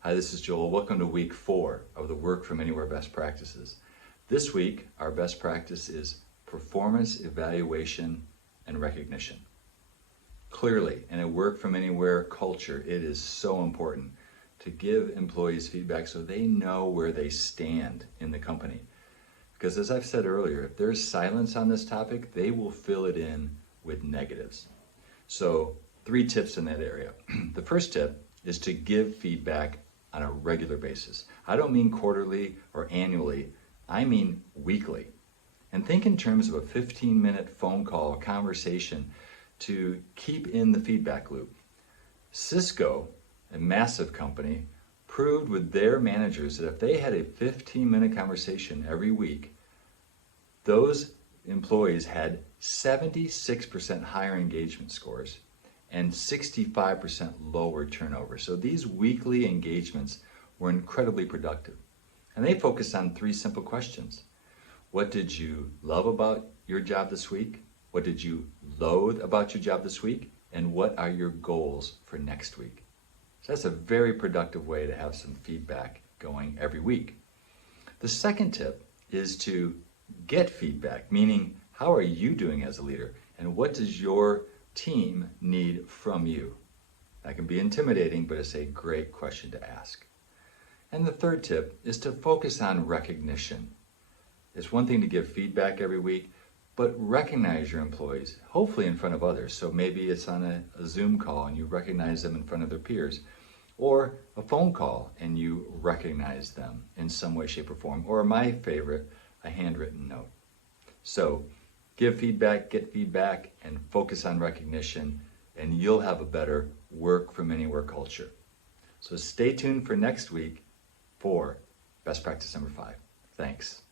Hi, this is Joel. Welcome to week 4 of the Work From Anywhere Best Practices. This week, our best practice is performance evaluation and recognition. Clearly, in a work from anywhere culture, it is so important to give employees feedback so they know where they stand in the company. Because as I've said earlier, if there's silence on this topic, they will fill it in with negatives. So 3 tips in that area. The first tip is to give feedback on a regular basis. I don't mean quarterly or annually, I mean weekly. And think in terms of a 15-minute phone call conversation to keep in the feedback loop. Cisco, a massive company, proved with their managers that if they had a 15-minute conversation every week, those employees had 76% higher engagement scores and 65% lower turnover. So these weekly engagements were incredibly productive. And they focused on 3 simple questions. What did you love about your job this week? What did you loathe about your job this week? And what are your goals for next week? So that's a very productive way to have some feedback going every week. The second tip is to get feedback, meaning how are you doing as a leader? And what does your team need from you? That can be intimidating, but it's a great question to ask. And the third tip is to focus on recognition. It's one thing to give feedback every week, but recognize your employees, hopefully in front of others. So maybe it's on a Zoom call and you recognize them in front of their peers, or a phone call and you recognize them in some way, shape, or form, or my favorite, a handwritten note. So give feedback, get feedback, and focus on recognition, and you'll have a better work from anywhere culture. So stay tuned for next week for best practice number 5. Thanks.